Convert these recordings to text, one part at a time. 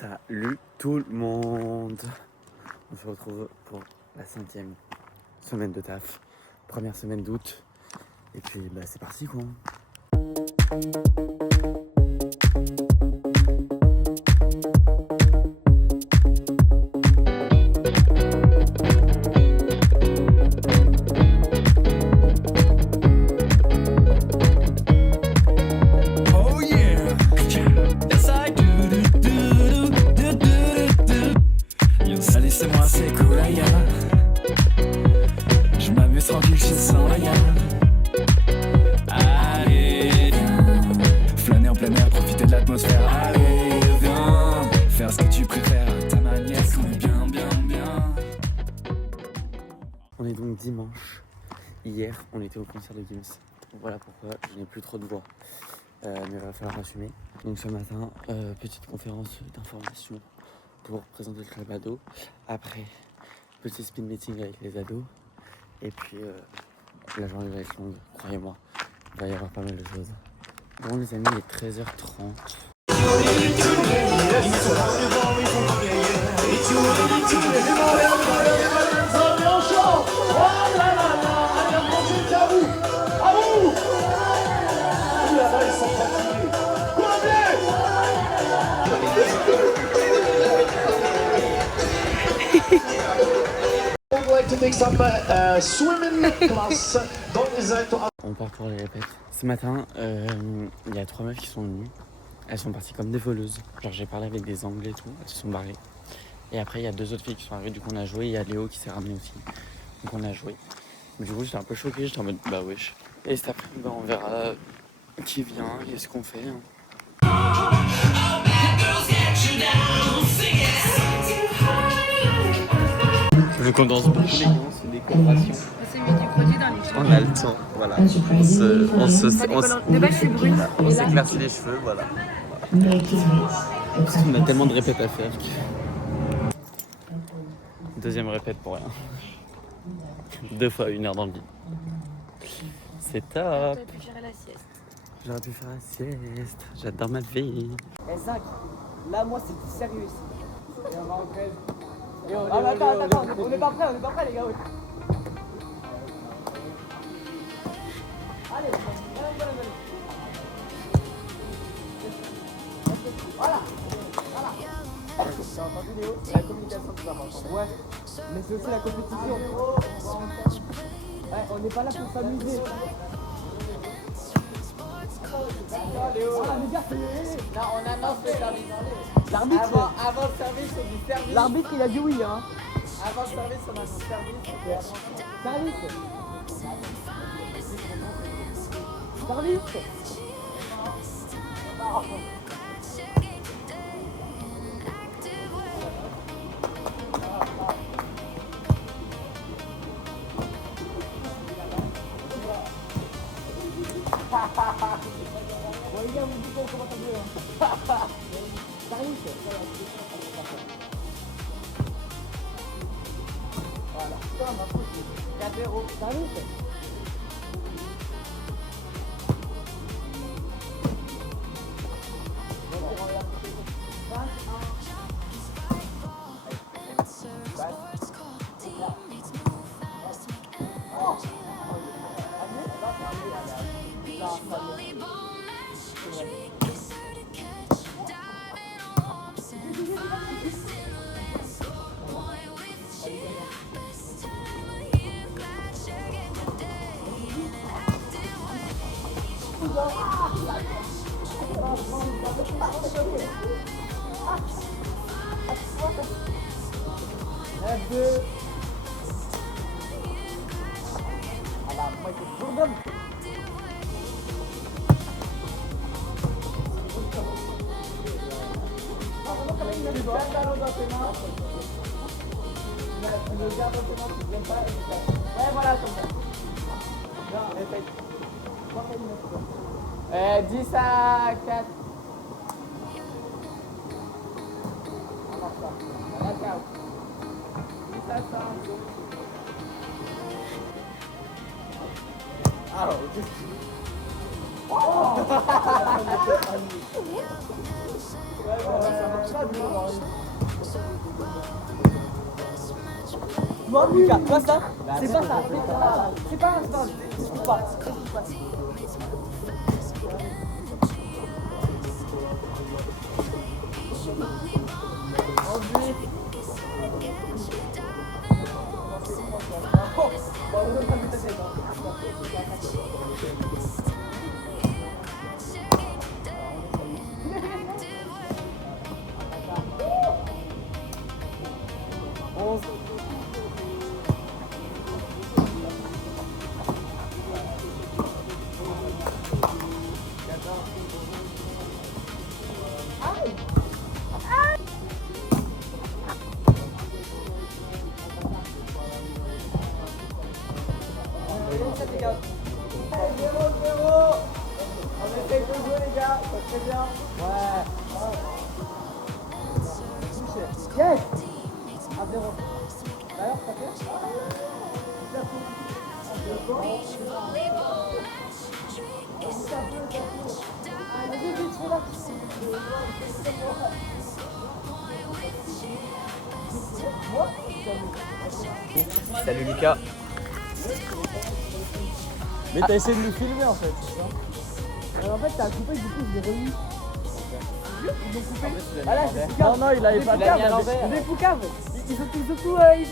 Salut tout le monde. On se retrouve pour la 5e semaine de taf, première semaine d'août. Et puis bah c'est parti quoi. On est donc dimanche. Hier, on était au concert de Gims. Voilà pourquoi je n'ai plus trop de voix. Mais il va falloir assumer. Donc ce matin, petite conférence d'information pour présenter le club ado. Après, petit speed meeting avec les ados. Et puis, la journée va être longue, croyez-moi. Il va y avoir pas mal de choses. Bon les amis, il est 13h30. On part pour les répètes. Ce matin, il y a 3 meufs qui sont venues. Elles sont parties comme des voleuses. Genre j'ai parlé avec des anglais et tout, elles se sont barrées. Et après il y a 2 autres filles qui sont arrivées, du coup on a joué. Il y a Léo qui s'est ramené aussi. Donc on a joué. Du coup j'étais un peu choqué, j'étais en mode bah wesh. Et cet après-midi on verra qui vient et ce qu'on fait. Vu qu'on danse beaucoup les gars, c'est des collaborations. On s'est mis du produit dans les cheveux. On a le temps, voilà. De base, je suis brune. On s'éclaircit les cheveux, voilà. Parce qu'on a tellement de répètes à faire. Deuxième répète pour rien. 2 fois 1 heure dans le lit. C'est top. T'aurais pu faire la sieste. J'aurais pu faire la sieste. J'adore ma vie. Et 5. Là, moi, c'est du sérieux ici. Et on va en grève. Attends, on n'est pas prêts, les gars. Oui. Allez, voilà. T'as entendu Léo? La communication, c'est important. Ouais, mais c'est aussi la compétition. Ouais, on n'est pas là pour s'amuser. Léo. Les gars, là, on annonce le service. L'arbitre, avant le service, on dit service. L'arbitre, il a dit oui, hein. Avant le service, on annonce service. Service. Service. Bon, les gars, vous me dites comment ça veut. Service. Voilà. Putain, ma faute. 4-0. Service. F2. Alam, Michael Jordan. Tu gardes le ballon dans tes mains. Tu le gardes dans tes mains, tu ne viens pas et tu tapes. Ouais, voilà, comme ça. Non, répète. 10 à 4. On va faire. La carte. 10 à 5. Ah, ok. Oh Moi, Lucas, toi ça, c'est pas ça, c'est pas un sport, je trouve pas. Yes! À 0. D'ailleurs, ça fait? Salut Lucas. Mais t'as essayé de nous filmer en fait, c'est ça? En fait, t'as coupé, du coup, je l'ai remis. Ils ont coupé. Ah là, c'est Poucave. Non, il avait pas de cave. C'est Poucave. Ils ont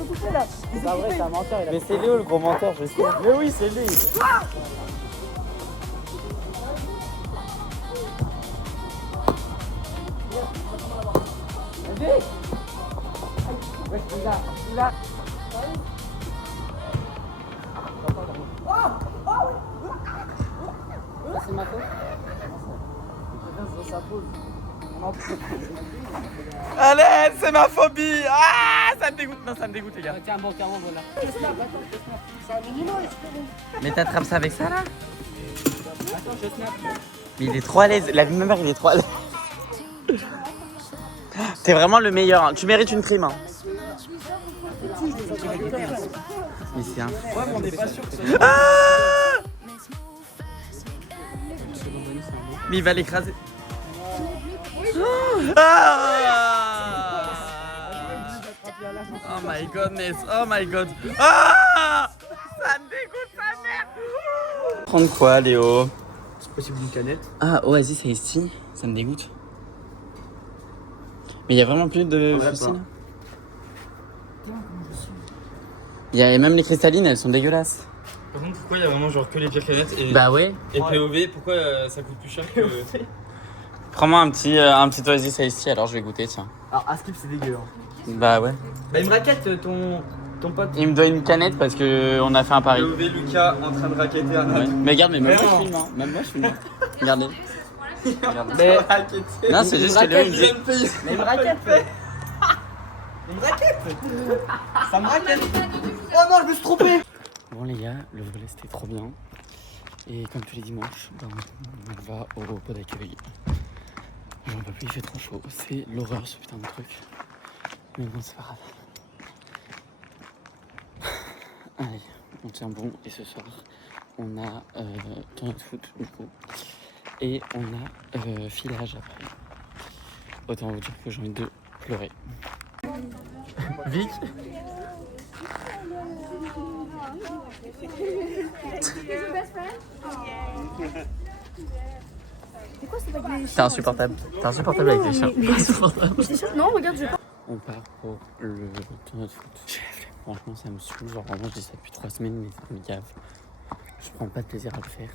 tout fait là. C'est pas vrai, c'est un menteur. Mais c'est Léo le gros menteur, je sais. Mais oui, c'est lui. Vas-y. Ouais, il a. C'est ma faute. Allez, c'est ma phobie. Ah, ça me dégoûte. Non, ça me dégoûte les gars. Tiens, bon, carrément, voilà. C'est un minimum, Mais t'attrapes ça avec ça là? Attends, je snap. Mais il est trop à l'aise. La vie de ma mère, il est trop à l'aise. T'es vraiment le meilleur. Hein. Tu mérites une prime. Hein. Mais c'est un. Ouais, mais on n'est pas sûr que ce Ah! Mais il va l'écraser. Ah! Oh my goodness, oh my god. Ah! Ça me dégoûte sa mère. Prendre quoi, Léo? C'est possible une canette. Ah, Oasis Ice Tea, ça me dégoûte. Mais il y a vraiment plus de fusil là. Il y a même les cristallines, elles sont dégueulasses. Par contre, pourquoi il y a vraiment genre que les pires canettes et, Bah ouais. et POV, pourquoi ça coûte plus cher que... Prends-moi un petit Oasis Ice Tea, alors je vais goûter, tiens. Alors, Askip, c'est dégueu. Hein. Bah ouais. Bah, il me raquette ton pote. Il me doit une canette parce que on a fait un pari. POV, Lucas en train de raqueter un Ouais. autre. Mais regarde, mais même moi Vraiment. je filme, hein. Même moi je filme. Regardez. Regardez. Mais, Non, c'est juste que Léo il me dit. mais il me raquette. Il me raquette. Ça me raquette. Oh non, je me suis trompé. Bon les gars, le volet c'était trop bien. Et comme tous les dimanches, ben, on va au pot d'accueil. J'en peux plus, il fait trop chaud. C'est l'horreur ce putain de truc. Mais bon, c'est pas grave. Allez, on tient bon. Et ce soir, on a tournoi de foot du coup. Et on a filage après. Autant vous dire que j'ai envie de pleurer. Vic. C'est quoi cette bague? T'es insupportable. T'es insupportable avec les chiens. Insupportable. Non, regarde, je pas. On part pour le tournoi de foot. Franchement, ça me saoule. Genre, vraiment, je dis ça depuis 3 semaines, mais ça me gave. Je prends pas de plaisir à le faire.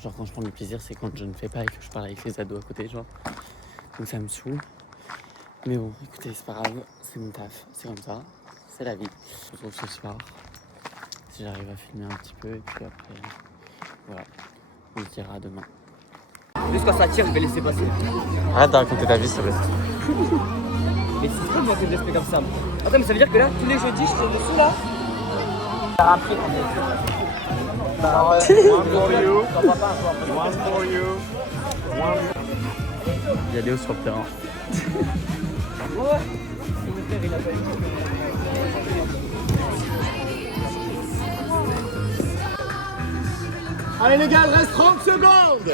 Genre, quand je prends du plaisir, c'est quand je ne fais pas et que je parle avec les ados à côté, genre. Donc, ça me saoule. Mais bon, écoutez, c'est pas grave. C'est mon taf. C'est comme ça. C'est la vie. Je se retrouve ce soir. Si j'arrive à filmer un petit peu, et puis après, voilà. On se dira demain. Juste quand ça tire, je vais laisser passer. Arrête de raconter ta vie, s'il te plaît. Mais c'est trop bien que je laisse comme ça. Attends, mais ça veut dire que là, tous les jeudis, je suis dessous là. T'as un prix. One for you. One for you. Il y a Léo sur le terrain. Ouais. Mon père, il a pas eu. Allez les gars, il reste 30 secondes.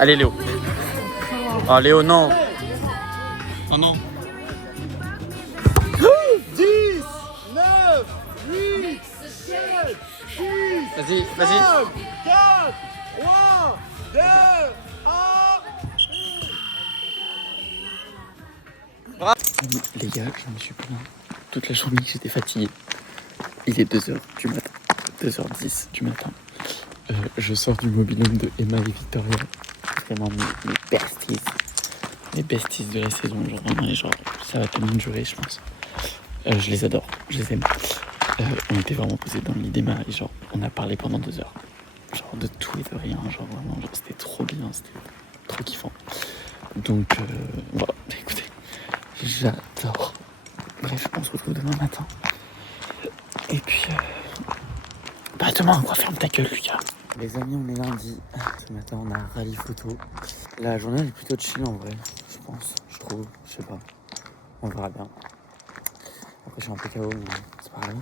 Allez Léo. Oh Léo, non. Oh non. 10, 9, 8, 7, 6, Vas-y, 5, 4, 3, 2, 1. Les gars, je me suis plaint toute la journée, j'étais fatigué. Il est 2h du matin, 2h10 du matin. Je sors du mobil-home de Emma et Victoria. Vraiment mes besties. Mes besties de la saison, genre vraiment, et genre ça va tellement durer, je pense. Je les adore, je les aime. On était vraiment posés dans le lit d'Emma et genre on a parlé pendant 2 heures. Genre de tout et de rien, genre vraiment, genre, c'était trop bien, c'était trop kiffant. Donc voilà, écoutez, j'adore. Bref, on se retrouve demain matin. Et puis, bah demain, quoi, ferme ta gueule, Lucas. Les amis, on est lundi. Ce matin, on a un rallye photo. La journée, elle est plutôt chill en vrai, je pense, je trouve, je sais pas. On verra bien. Après, je suis un peu KO, mais c'est pas grave.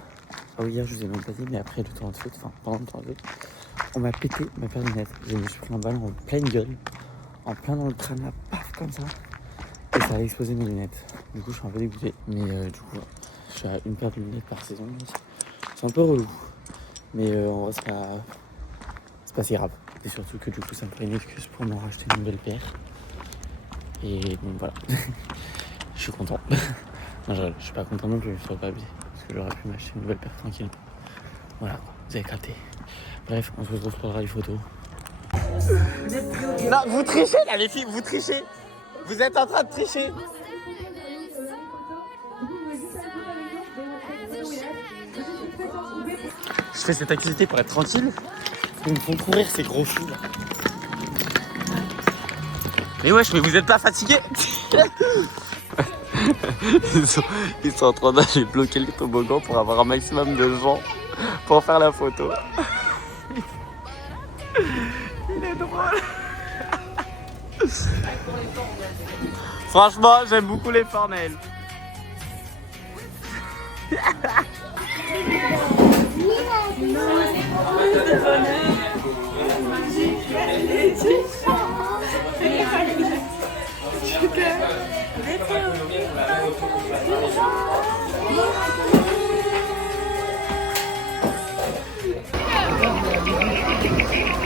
Ah oui, hier, je vous ai même pas dit, mais après le temps de foot, enfin, pendant le temps de foot, on m'a pété ma paire de lunettes. Je me suis pris un ballon en pleine gueule, en plein dans le crâne, là, paf, comme ça. Et ça a explosé mes lunettes. Du coup, je suis un peu dégoûté. Mais du coup, je suis à une paire de lunettes par saison. C'est un peu relou. Mais en vrai, c'est pas si grave. Et surtout que du coup, ça me ferait une excuse pour m'en racheter une nouvelle paire. Et donc voilà. Je suis content. Non, je suis pas content non plus, je serais pas habillé. Parce que j'aurais pu m'acheter une nouvelle paire tranquille. Voilà, vous avez capté. Bref, on se retrouve pour le rallye photo. Non, vous trichez là, les filles, vous trichez. Vous êtes en train de tricher. Je fais cette activité pour être tranquille. Ils me font courir ces gros fous là. Mais wesh, mais vous êtes pas fatigués? ils sont en train d'aller bloquer le toboggan pour avoir un maximum de gens pour faire la photo. Il est drôle. Franchement, j'aime beaucoup les formels.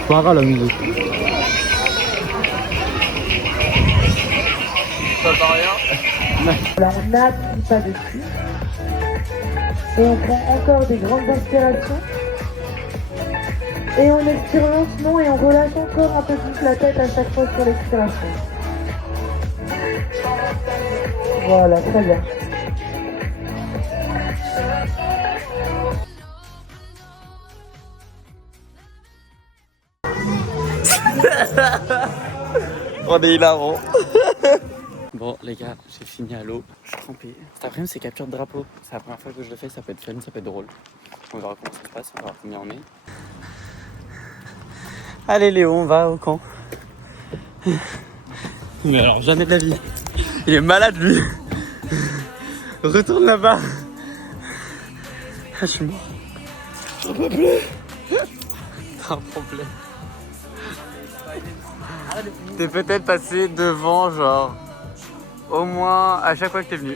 Para la musique. T'entends rien? Là, on n'appuie pas dessus. Et on prend encore des grandes inspirations. Et on expire lentement et on relâche encore un peu plus la tête à chaque fois sur l'expiration. Voilà, très bien. On est hilarant. Bon les gars, j'ai fini à l'eau, je suis trempé. Cet après-midi c'est capture de drapeau. C'est la première fois que je le fais, ça peut être fun, ça peut être drôle. On verra comment ça se passe, on verra combien on est. Allez Léo, on va au camp. Mais alors jamais de la vie. Il est malade lui. Retourne là-bas. Ah, je suis mort. J'en peux plus. T'as un problème. T'es peut-être passé devant, genre, au moins à chaque fois que t'es venu.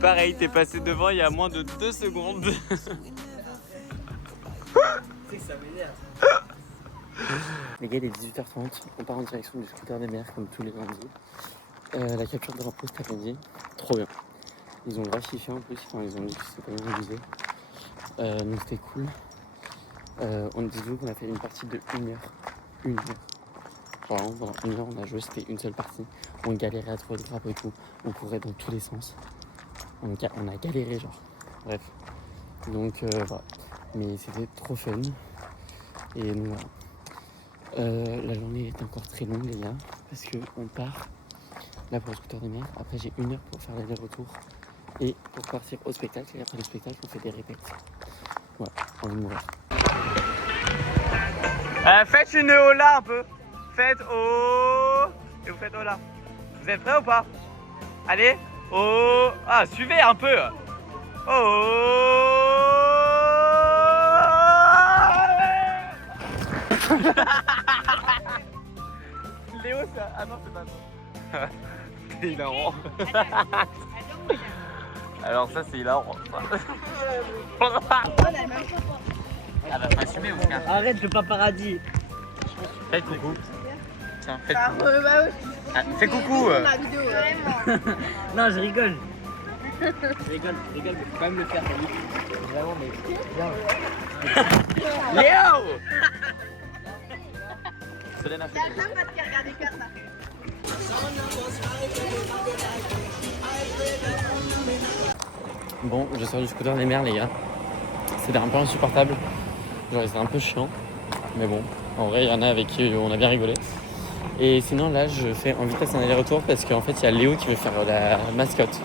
Pareil, t'es passé devant il y a moins de 2 secondes. Les gars, il est 18h30, on part en direction du scooter des mers comme tous les lundis. La capture de drapeau cet après-midi, trop bien. Ils ont grave kiffé en plus, enfin, ils ont dit que c'était pas bien révisé. Donc c'était cool. On dit qu'on a fait une partie de 1 heure. 1 heure. Vraiment, pendant 1 heure, on a joué, c'était une seule partie. On galérait à trouver le drapeau et tout. On courait dans tous les sens. On a galéré, genre. Bref. Donc, voilà. Mais c'était trop fun. Et donc, voilà. La journée est encore très longue, les gars. Parce qu'on part là pour le scooter des mers. Après, j'ai 1 heure pour faire l'aller-retour. Et pour partir au spectacle. Et après le spectacle, on fait des répètes. Voilà, envie de mourir. Faites une hola un peu. Faites oh. Et vous faites hola. Vous êtes prêts ou pas? Allez. Oh. Ah, suivez un peu. Oh. Ah non, c'est pas ça. C'est hilarant. Alors ça, c'est hilarant. Ah bah, faut assumer, Oscar. Arrête le paparazzi. Faites coucou. Tiens, faites Ah, coucou. bah oui. Ah, fais coucou. La vidéo, vraiment. Non, je rigole. Je rigole, mais faut quand même le faire, t'as vu. Vraiment, mais bien. Léo. Solène a fait. Bon, je sors du scooter des mers, les gars. C'était un peu insupportable. Genre, c'était un peu chiant. Mais bon, en vrai, il y en a avec qui on a bien rigolé. Et sinon, là, je fais en vitesse un aller-retour parce qu'en fait, il y a Léo qui veut faire la mascotte.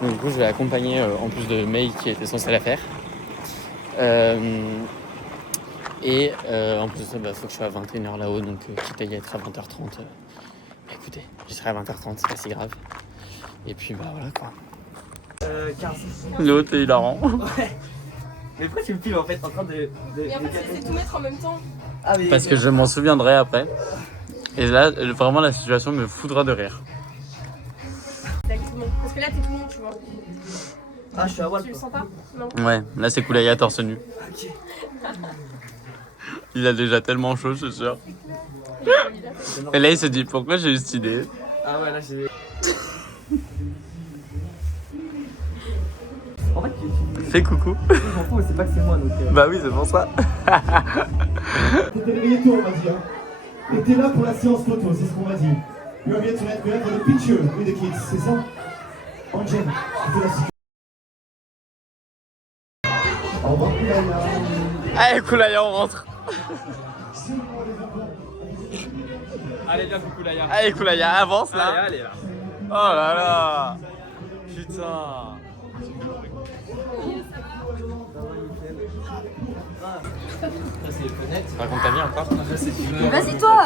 Donc, du coup, je vais l'accompagner en plus de May qui était censée la faire. En plus de ça, faut que je sois à 21h là-haut. Donc, quitte à y être à 20h30. Écoutez, j'y serai à 20h30, c'est pas si grave. Et puis, bah voilà quoi. 15. Léo, t'es hilarant. Mais pourquoi tu me filmes en fait en train de. Et en fait, c'est tout mettre en même temps. Ah, mais. Parce que je m'en souviendrai après. Et là, vraiment, la situation me foudra de rire. Avec tout le monde. Parce que là, t'es tout le monde, tu vois. Ah, je suis à Wall. Tu le sens pas? Non. Ouais, là, c'est Koulaya torse nu. Ok. Il a déjà tellement chaud, je suis sûr. Et là, il se dit pourquoi j'ai eu cette idée. Ah, ouais, là j'ai. En fait, tu Fais coucou. je m'en fous, mais c'est pas que c'est moi donc. Bah oui, c'est pour ça. T'étais réveillé tôt, on m'a dit. Hein. Et t'es là pour la séance photo, c'est ce qu'on m'a dit. You are here tonight, we have the picture with the kids, c'est ça? Angel, tu fais la sécurité. Au revoir, Koulaya. Allez, Koulaya, on rentre. Allez, viens, Koulaya. Allez, Koulaya, avance là. Allez, là. Oh là là. Putain. Raconte ta vie encore. Mais vas-y, toi.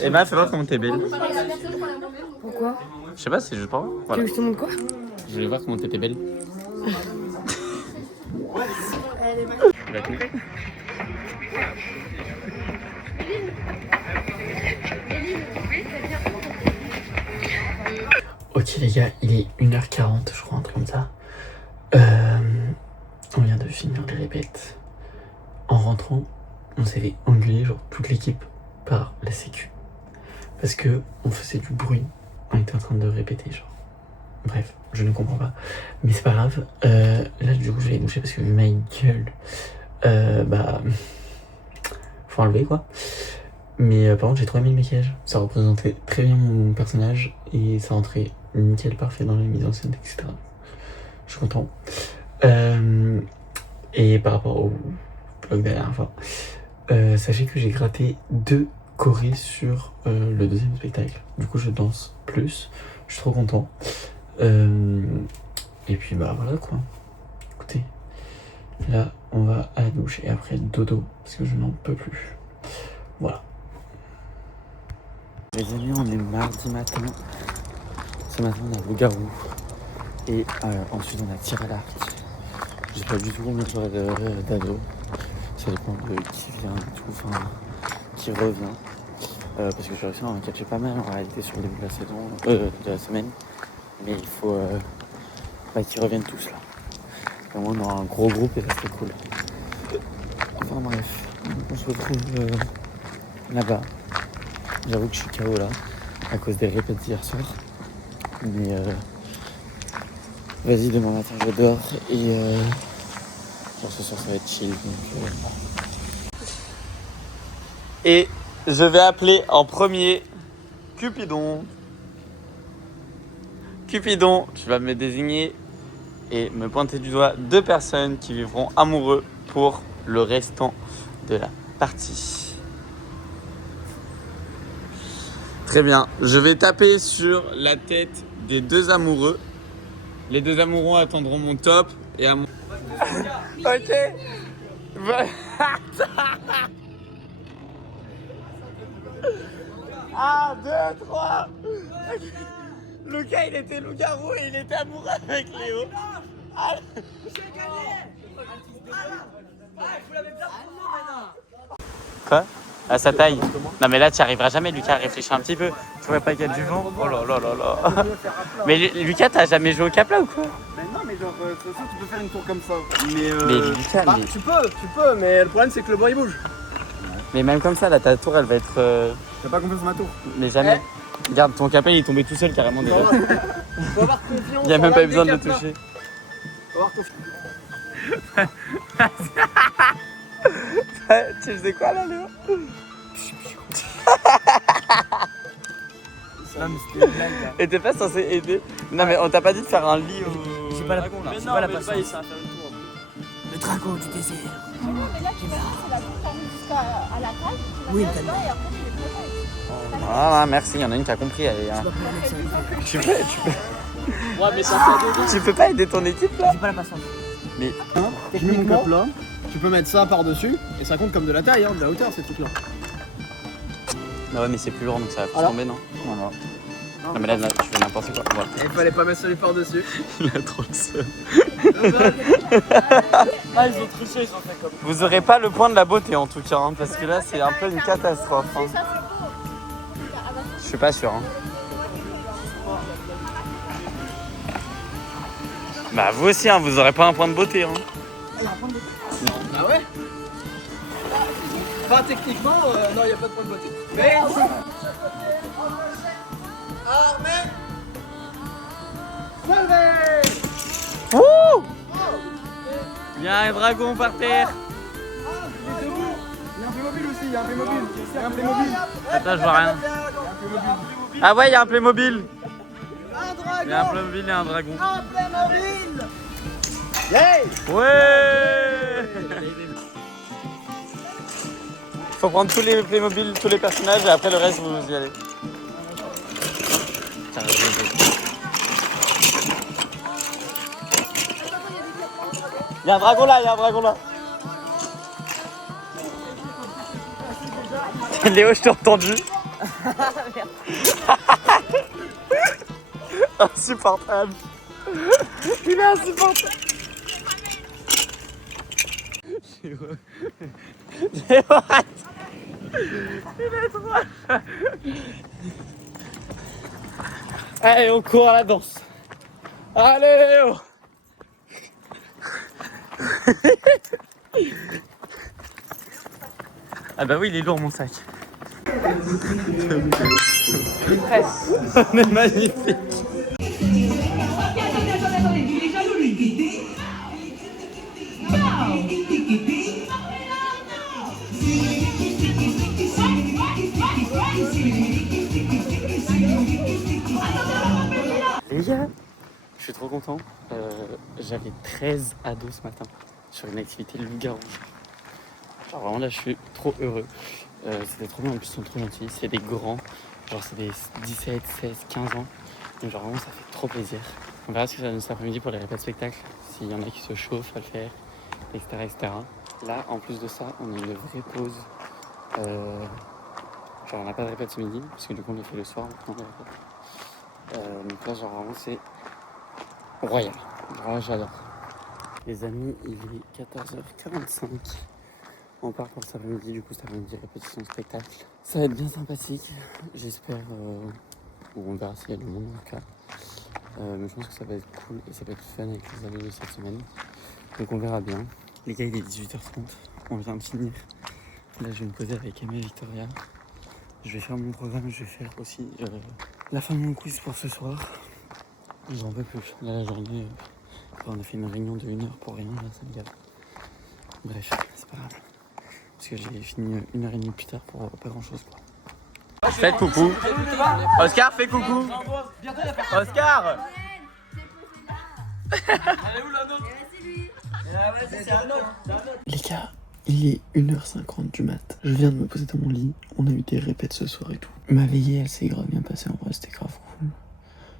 Emma, fais voir comment t'es belle. Pourquoi? Je sais pas, c'est juste pour moi. Tu Voilà. veux que je te montre quoi? Je voulais voir comment t'étais belle. Tu vas couper. Ok les gars, il est 1h40 je crois, un truc comme ça. On vient de finir les répètes. En rentrant, on s'est fait engueuler genre toute l'équipe par la sécu. Parce que on faisait du bruit, on était en train de répéter genre. Bref, je ne comprends pas. Mais c'est pas grave. Là du coup je vais bouger parce que vu ma gueule, faut enlever quoi. Mais par contre j'ai trop aimé le maquillage. Ça représentait très bien mon personnage et ça rentrait nickel parfait dans la mise en scène, etc. Je suis content. Et par rapport au vlog de la dernière fois, sachez que j'ai gratté 2 chorés sur le deuxième spectacle. Du coup je danse plus. Je suis trop content. Et puis bah voilà quoi. Écoutez, là on va à la douche et après dodo parce que je n'en peux plus. Voilà. Les amis, on est mardi matin. Ce matin on a loup-garou et ensuite on a tir à l'arc. Je sais pas du tout combien j'aurai d'ados. Ça dépend de qui vient et tout, enfin qui revient. Parce que j'ai réussi à en catcher pas mal en réalité sur le début de la saison, de la semaine. Mais il faut qu'ils reviennent tous là. Et au moins on aura un gros groupe et ça serait cool. Enfin bref, on se retrouve là-bas. J'avoue que je suis KO là, à cause des répètes d'hier soir. Mais vas-y, demain matin je dors et genre ce soir ça va être chill. Donc, Et je vais appeler en premier Cupidon. Cupidon, tu vas me désigner et me pointer du doigt 2 personnes qui vivront amoureux pour le restant de la partie. Très bien, je vais taper sur la tête des 2 amoureux. Les 2 amoureux attendront mon top et à mon... Ok. 1, 2, 3. Lucas, il était loup-garou et il était amoureux avec Léo. Ah. Quoi? À sa taille. Non mais là tu n'y arriveras jamais Lucas, réfléchis un petit peu. Tu vois pas qu'il y a du vent? Oh là là là là. Mais Lucas, t'as jamais joué au Cap-là ou quoi? Mais non, mais genre, de toute façon, tu peux faire une tour comme ça. Mais Lucas, Bah, mais... tu peux, mais le problème c'est que le banc il bouge. mais même comme ça, là ta tour elle va être... T'as pas confiance en ma tour. Mais jamais. Regarde, ton capet il est tombé tout seul carrément déjà. Faut avoir confiance. Il n'y a même en pas l'un besoin de des le quatre, là. toucher. Faut avoir confiance. Tu faisais quoi là Léo? Non, mais c'était une blague là. Et t'es pas censé aider? Non mais on t'a pas dit de faire un lit au... J'ai pas la Mais j'ai non, pas la mais patience. il ça va faire une tour. Le dragon du désert. Mais là, tu vois, c'est la conforme jusqu'à la taille. Oui, Et une après, taille. tu les protèges. Voilà, merci, il y en a une qui a compris. Elle est, hein. Tu peux Ouais, mais ça fait tu peux pas aider ton équipe là? J'ai pas la patience. Mais Je mets mon cap là. Tu peux mettre ça par-dessus et ça compte comme de la taille, hein, de la hauteur ces trucs là. non, ouais, mais c'est plus lourd donc ça va plus Alors tomber, non? Non, non. Non, mais là, tu fais n'importe quoi. Voilà. Il fallait pas mettre celui par-dessus. Il a trop le seum. Ah, ils ont triché, ils ont fait comme. Vous aurez pas le point de la beauté en tout cas, hein, parce que là c'est un peu une catastrophe. Hein. Je suis pas sûr. Hein. Bah vous aussi, hein, vous aurez pas un point de beauté. Hein. Ah ouais? Enfin, techniquement, non, il n'y a pas de point de beauté. Mais. Armée! Solvay! Wouh! Il y a un dragon par terre. Il est debout! Il y a un Playmobil aussi, il y a un Playmobil. Il y a un Playmobil. Attends, je vois rien. Ah ouais, il y a un Playmobil. Un dragon! Il y a un Playmobil et un dragon. Un Playmobil! Yay! Ouais! Faut prendre tous les Playmobil, tous les personnages et après le reste vous y allez. Il y a un dragon là, il y a un dragon là. Léo, je t'ai entendu. Insupportable. Il est insupportable. Léo, arrête. Il est trop... Allez, on court à la danse. Allez, Léo. Ah bah oui, il est lourd mon sac. On est magnifique. Les gars, je suis trop content. J'avais 13 ados ce matin sur une activité loup-garou. Genre vraiment là je suis trop heureux. C'était trop bien, en plus ils sont trop gentils. C'est des grands, genre c'est des 17, 16, 15 ans. Donc genre vraiment ça fait trop plaisir. On verra ce que ça donne cet après-midi pour les répètes spectacles. S'il y en a qui se chauffent à le faire, etc., etc. Là en plus de ça, on a une vraie pause. Genre on n'a pas de répète ce midi, parce que du coup on les fait le soir. Donc là genre vraiment c'est royal. Vraiment j'adore. Les amis, il est 14h45. On part pour cet après-midi, du coup cet après-midi répétition spectacle. Ça va être bien sympathique, j'espère. On verra s'il y a du monde en tout cas. Mais je pense que ça va être cool et ça va être fun avec les amis de cette semaine. Donc on verra bien. Les gars, il est 18h30, on vient de finir. Là je vais me poser avec Emma et Victoria. Je vais faire mon programme, je vais faire aussi la fin de mon quiz pour ce soir. J'en peux plus. Là la journée, on a fait une réunion de 1 heure pour rien, là ça me gave. Bref, c'est pas grave. Parce que j'ai fini 1h30 plus tard pour pas grand chose quoi. Faites coucou. Oscar, fais coucou. Oscar. Les gars, il est 1h50 du mat. Je viens de me poser dans mon lit. On a eu des répètes ce soir et tout. Ma veillée, elle s'est grave bien passée. En vrai, c'était grave cool.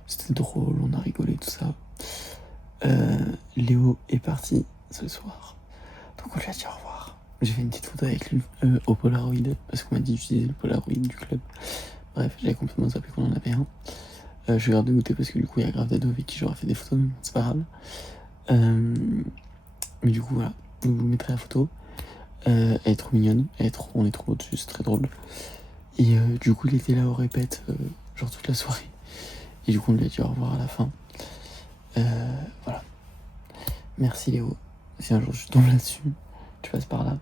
C'était drôle, on a rigolé, tout ça. Léo est parti ce soir. Donc on lui a dit au revoir. J'ai fait une petite photo avec lui au Polaroid. Parce qu'on m'a dit d'utiliser le Polaroid du club. Bref, j'avais complètement zappé qu'on en avait un. Je suis grave dégoûté parce que du coup, il y a grave d'ados avec qui j'aurais fait des photos, mais c'est pas grave. Mais du coup, voilà. Donc, je vous mettrai la photo. Elle est trop mignonne, on est trop au-dessus, c'est très drôle. Et du coup, il était là au répète, genre toute la soirée. Et du coup, on lui a dit au revoir à la fin. Voilà. Merci Léo. Si un jour je tombe là-dessus, tu passes par là.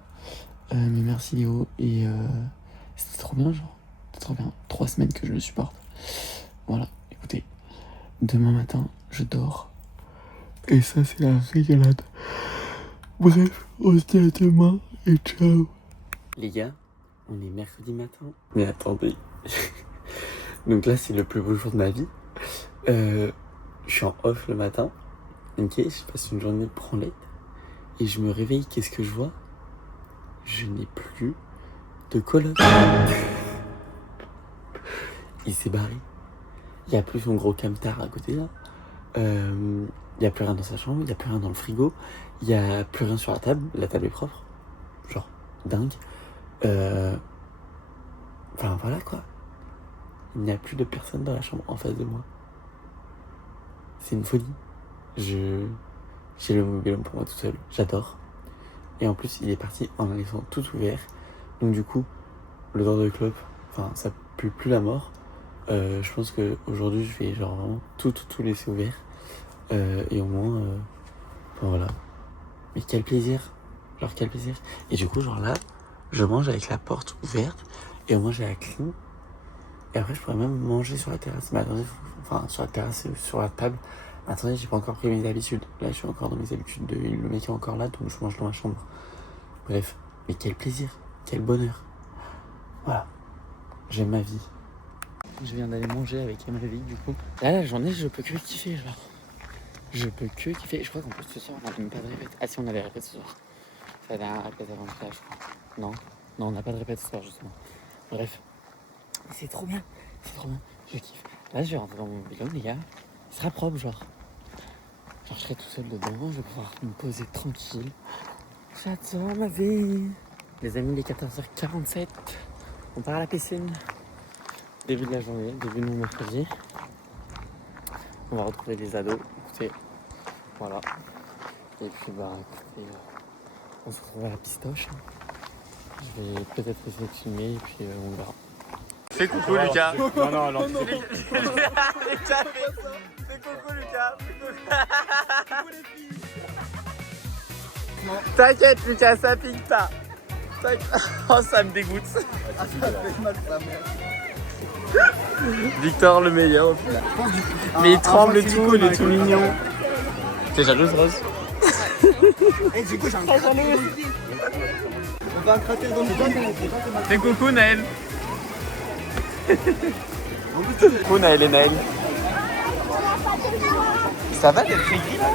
Mais merci Léo. Et c'était trop bien, genre. C'était trop bien. 3 semaines que je le supporte. Voilà, écoutez. Demain matin, je dors. Et ça, c'est la régalade. Bref, on se dit à demain et ciao. Les gars, on est mercredi matin. Mais attendez. Donc là, c'est le plus beau jour de ma vie. Je suis en off le matin. Ok, je passe une journée de branlette. Et je me réveille, qu'est-ce que je vois? Je n'ai plus de coloc. Il s'est barré. Il n'y a plus son gros camtar à côté là. Il n'y a plus rien dans sa chambre, il n'y a plus rien dans le frigo. Il n'y a plus rien sur la table est propre. Genre, dingue. Enfin voilà quoi. Il n'y a plus de personne dans la chambre en face de moi. C'est une folie. J'ai le mobil-home pour moi tout seul. J'adore. Et en plus, il est parti en laissant tout ouvert. Donc du coup, l'odeur de clope, enfin ça pue plus la mort. Je pense qu'aujourd'hui, je vais genre vraiment tout laisser ouvert. Et au moins, enfin voilà. Mais quel plaisir. Genre quel plaisir. Et du coup, genre là, je mange avec la porte ouverte. Et au moins, j'ai la clim. Et après, je pourrais même manger sur la terrasse. Mais attendez, enfin sur la terrasse, sur la table. Attendez, j'ai pas encore pris mes habitudes. Là, je suis encore dans mes habitudes. Le mec est encore là, donc je mange dans ma chambre. Bref, mais quel plaisir. Quel bonheur. Voilà. J'aime ma vie. Je viens d'aller manger avec ma vie, du coup. Là, la journée, je peux que kiffer, genre. Je peux que kiffer. Je crois qu'en plus, ce soir, on n'a même pas de répète. Ah si, on avait répète ce soir. C'est la dernière répète avant le clash, je crois. Non, on n'a pas de répète ce soir, justement. Bref. C'est trop bien. C'est trop bien. Je kiffe. Là, je vais rentrer dans mon vélo, les gars. Il sera propre, genre. Genre, je serai tout seul dedans. Je vais pouvoir me poser tranquille. J'adore ma vie. Les amis, il est 14h47. On part à la piscine. Début de la journée, début de mon mercredi. On va retrouver les ados. Écoutez, voilà. Et puis, bah, écoutez, on se retrouve à la pistoche. Je vais peut-être essayer de filmer et puis on verra. Fais coucou Lucas. Non, Lucas, fais coucou Lucas. T'inquiète Lucas, ça pique pas. Oh, ça me dégoûte. Victor le meilleur au final. Mais il tremble et tout, il est tout mignon. T'es jalouse Rose? Et du coup, j'ai un cratère. On va un cratère dans le dos. Fais coucou Naël. Coucou Naël et Naël. Ça va d'être aigri là?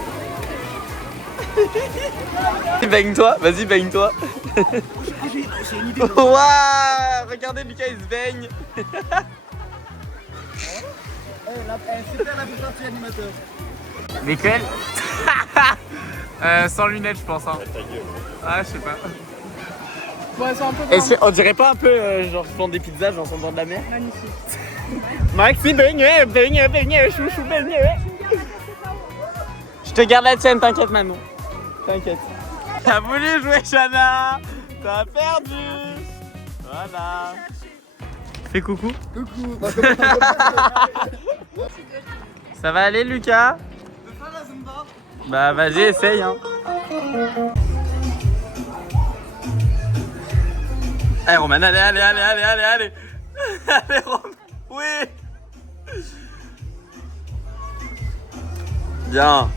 Baigne-toi, vas-y baigne-toi. J'ai une idée. Waouh, regardez Lucas il se baigne. Super la plus partie animateur. Lesquels? Sans lunettes je pense hein. Ah je sais pas. Ouais, c'est un peu Est-ce qu'on dirait pas un peu genre je vends des pizzas genre sur le bord de la mer? magnifique. Maxi baigne, chouchou baigne. Je te garde la tienne, t'inquiète Manon. T'inquiète. T'as voulu jouer Chana, t'as perdu. Voilà. Fais coucou. Coucou. Ça va aller Lucas? Bah vas-y essaye hein. Allez Roman, allez. Allez Roman. Oui. Bien.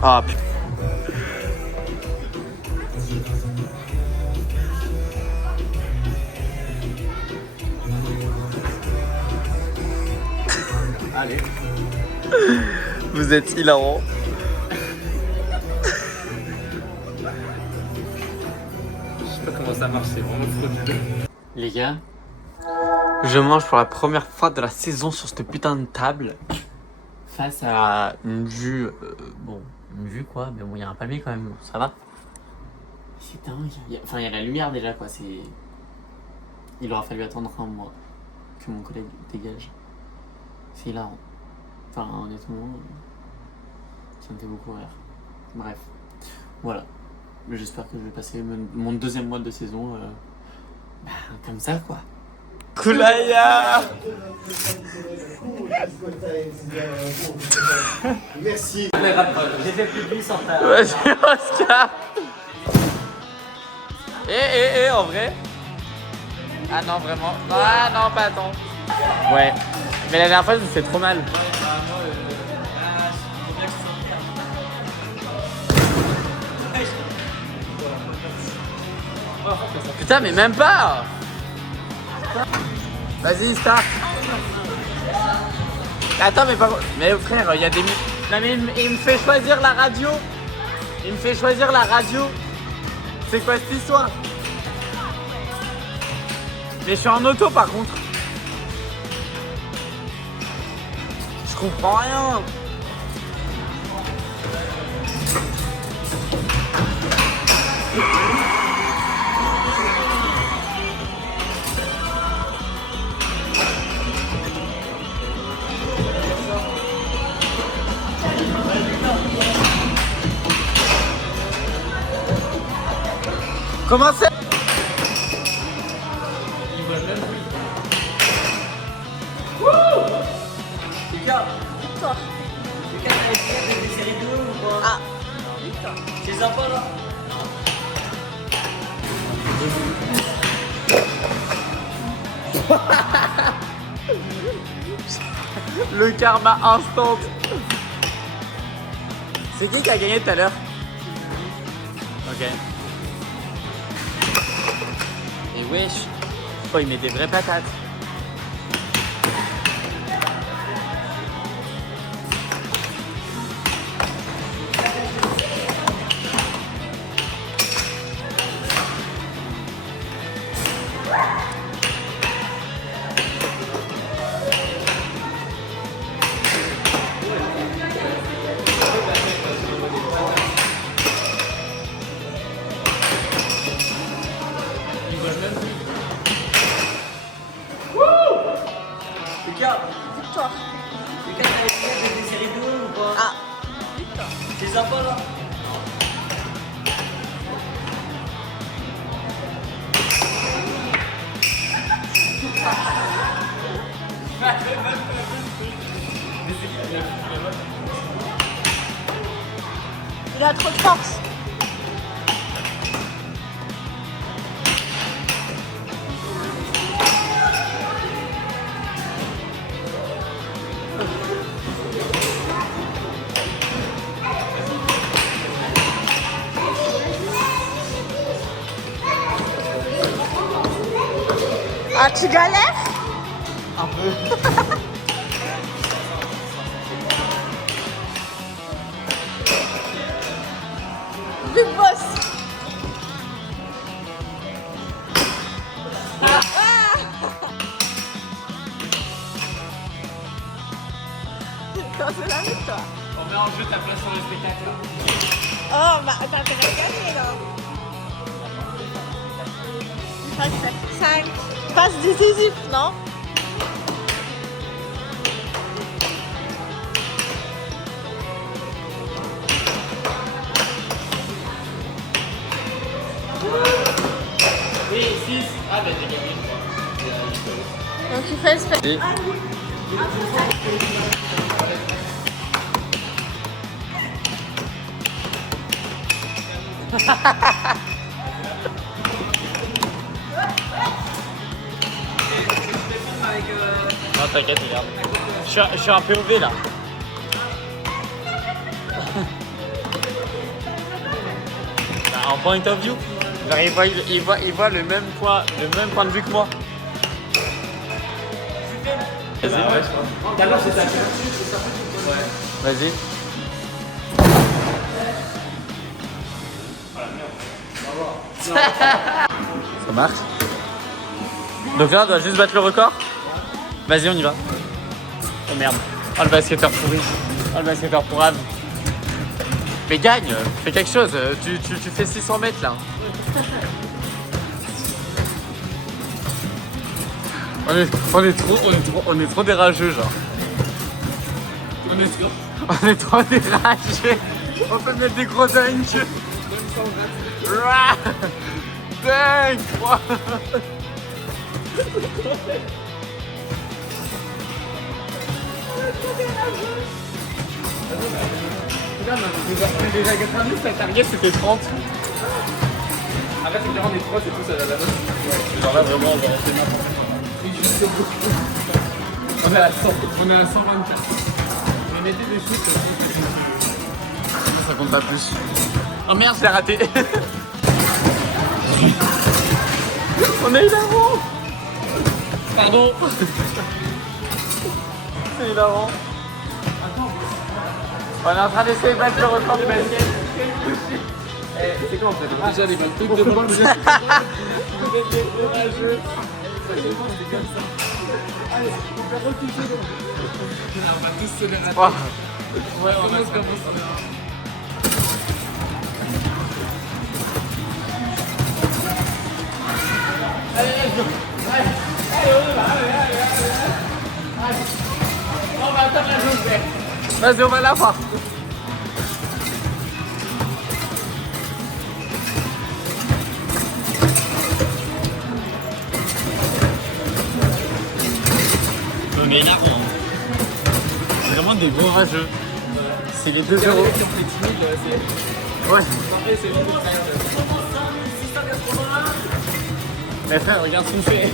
Ah putain. Allez. Vous êtes hilarant. Je sais pas comment ça marche, c'est vraiment frauduleux. Les gars, je mange pour la première fois de la saison sur cette putain de table. Face à une vue, une vue quoi, mais bon, il y a un palmier quand même, ça va. C'est dingue, il y a la lumière déjà quoi, c'est... Il aura fallu attendre un mois que mon collègue dégage. C'est hilarant. Enfin, honnêtement, ça me fait beaucoup rire. Bref, voilà. Mais j'espère que je vais passer mon deuxième mois de saison comme ça, quoi. Koulaya. Merci. J'ai fait plus de 800 ta... Vas-y, Oscar. En vrai. Ah non, vraiment. Ah non, pas attends. Ouais. Mais la dernière fois, je me fais trop mal. Putain, mais même pas. Vas-y, start. Attends, mais pas... Mais frère, il y a des... Non mais il me fait choisir la radio. Il me fait choisir la radio. C'est quoi cette histoire? Mais je suis en auto par contre. Je comprends rien. Comment c'est? Le karma instant. C'est qui a gagné tout à l'heure? Ok. Et wesh. Oh, il met des vraies patates. Il a trop de force. Ah, tu galères? Un peu. Big boss. Quand c'est la victoire. On met en jeu ta place sur le spectateur. Oh, bah t'as intérêt à gagner là. 5. Passe décisif, non? Oui, 6. Ah bah j'ai gagné. Donc il fait le spectacle. Non, t'inquiète, regarde. Je suis un POV là. En point of view, genre, il voit le même point de vue que moi. Vas-y, vas-y. Ça marche. Donc là, on doit juste battre le record. Vas-y, on y va. Oh merde. Oh le basketteur pourri. Oh le basketteur pourrave. Mais gagne, fais quelque chose. Tu fais 600 mètres là. On est trop des rageux, genre. On est trop des rageux. On peut mettre des gros dunks. Rah. Dunk. Regarde, on est déjà 90, la target c'était 30. Arrête, c'est clairement des 3, c'est tous à la base. Ouais, genre là vraiment, on va rester n'importe quoi. On est à 100, on est à 124. Mais mettez des shoots, ça compte pas plus. Oh merde, je l'ai raté. On est hilarant. Pardon. C'est hilarant. On est en train d'essayer de battre le record du basket. C'est quoi en fait? Déjà les balles trucs de ball. Vous êtes des rageux. C'est comme ça. Allez, on peut reculer. On va tous se les rater. Ouais, on va se commencer. Allez, let's go. Allez, on y va. Allez. On va attendre la jauge. Vas-y, on va la voir. On est énervant. C'est vraiment des gros rageux. C'est les 2 euros. Ouais. Mais frère, regarde ce qu'on fait.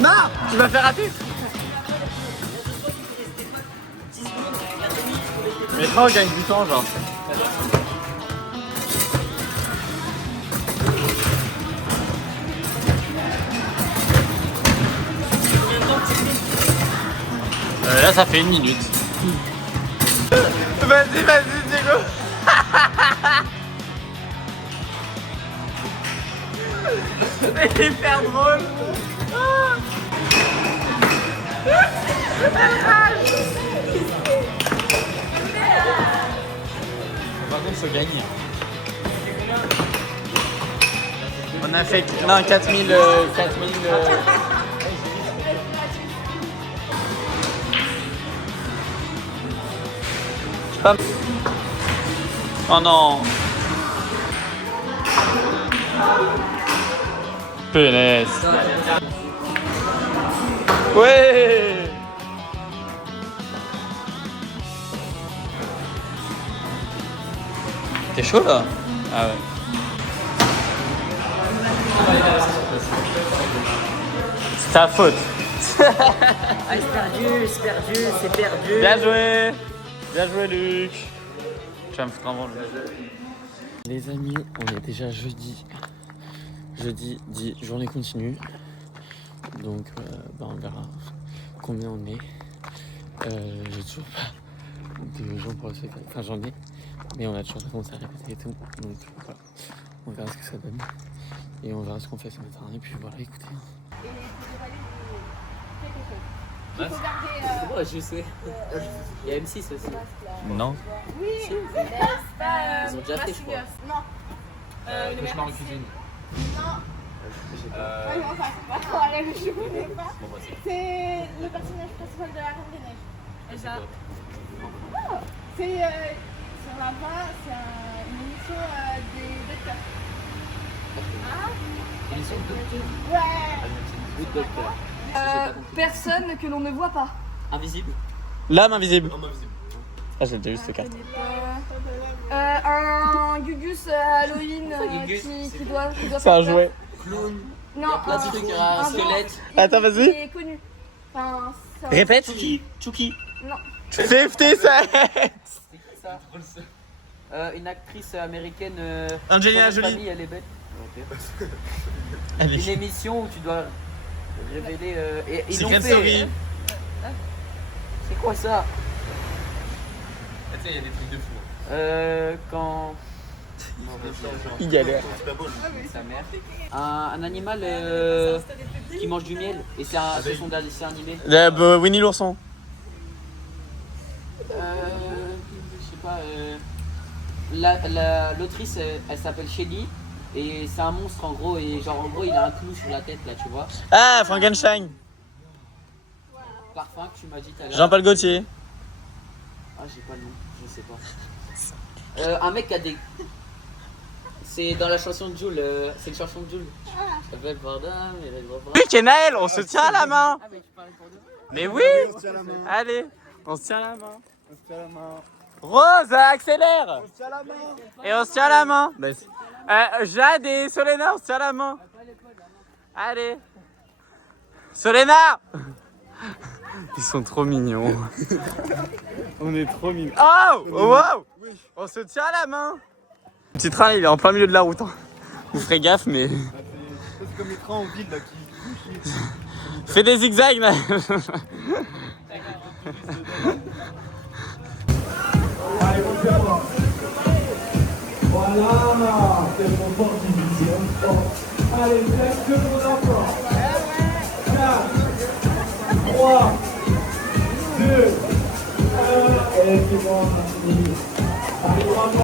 Non, tu vas faire rater. Mais toi, on gagne du temps, genre. Là, ça fait 1 minute. Vas-y, Diego. C'est hyper drôle. Par contre, faut gagner. On a fait 4000. Oh non. Pénesse. Ouais. T'es chaud là? Ah ouais. C'est ta faute. Ah, c'est perdu. Bien joué. Bien joué, Luc. Tu vas me foutre un vent, Les amis, on est déjà jeudi. Jeudi dit journée continue. Donc on verra combien on est. J'ai toujours pas de gens pour le spectacle. Enfin j'en ai, mais on a toujours pas commencé à répéter et tout. Donc voilà, on verra ce que ça donne. Et on verra ce qu'on fait ce matin. Et puis voilà, écoutez. Il faut garder. Ouais, je sais. Il y a M6 aussi. Non. Oui, c'est pas. Ils ont déjà fait, je crois. Non. Le Cauchemar en cuisine. Non. Non, enfin, c'est pas trop à l'aise, je connais pas. C'est le personnage principal de la Reine des Neiges. Elsa. Oh, c'est sur la 20, c'est une émission des docteurs. Ah. Émission de docteur. Ouais. Good docteur. Personne que l'on ne voit pas. Invisible. L'âme invisible. Ah, j'ai déjà vu cette carte. Un Gugus Halloween qui doit C'est un faire jouet. Clown. Non, Plein de trucs, un squelette. Attends, vas-y. Il est connu. Enfin, ça... Répète. Chucky. Non. 50 Cent. Une actrice américaine. Angelina son nom de Jolie. famille, elle est bête. Allez. Une émission où tu dois révéler. Et ils l'ont Secret fait. Story. C'est quoi ça? Tu sais, il y a des trucs de fou. Quand. Il galère. Sa mère. Un animal qui mange du miel. Et c'est son dessin animé. Winnie l'ourson. Je sais pas. L'autrice, elle s'appelle Shelly. Et c'est un monstre en gros. Et genre en gros, il a un clou sur la tête là, tu vois. Ah, Frankenstein. Parfum que tu m'as dit tout à l'heure. Jean-Paul Gaultier. Ah, j'ai pas le nom, je sais pas. Un mec qui a des. C'est dans la chanson de Jules, c'est une chanson de Jules. Belle Pardam, et les gros bras. Oui, Kenaël, on se tient à la main. Ah, mais tu parlais pour de vrai. Mais oui. On se tient la main. Allez, on se tient la main. On se tient la main. Rose, accélère. On se tient la main. Et on se tient la main. Jade et Solena, on se tient la main. Allez. Solena. Ils sont trop mignons. On est trop mignons. Oh, wow. On se tient la main. Le petit train, il est en plein milieu de la route. Hein. Vous ferez gaffe, mais... C'est comme les trains en ville là qui bouchent. Fais des zigzags, là. Allez, on fait voir. Voilà, quel confort qui dit encore. Allez, faites que mon enfant. 4, 3, 2, 1. Et c'est bon, merci. Allez, bravo.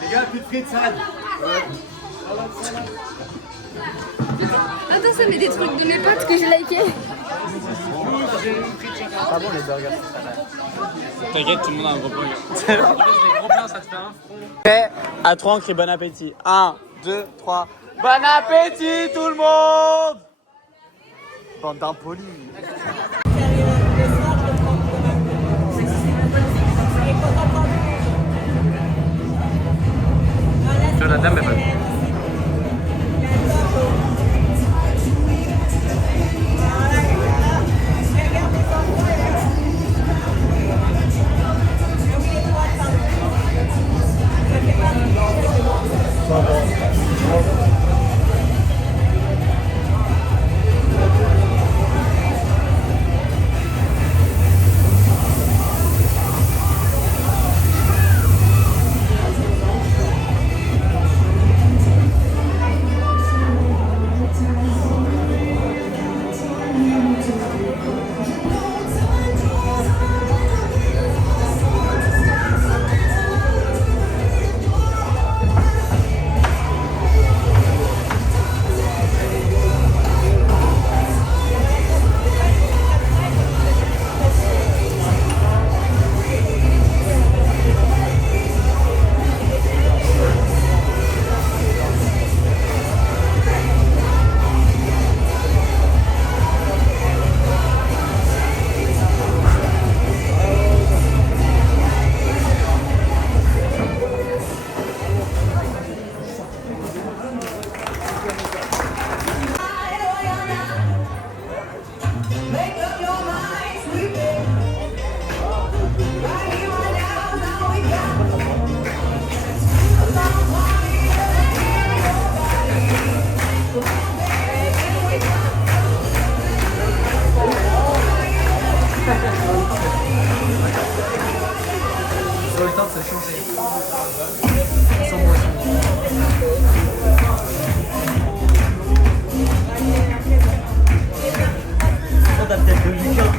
Les gars, plus de frites, salade. Attends, ça met des trucs de mes potes que j'ai liké. Pas bon les burgers. T'inquiète, tout le monde a un gros burger. Les gros plans, ça te fait un front. Prêt à 3, on crie bon appétit. 1, 2, 3. Bon appétit tout le monde. Bande d'impolis. La dame est bonne. Sur le temps de se changer. Ça t'as peut-être le Lucas.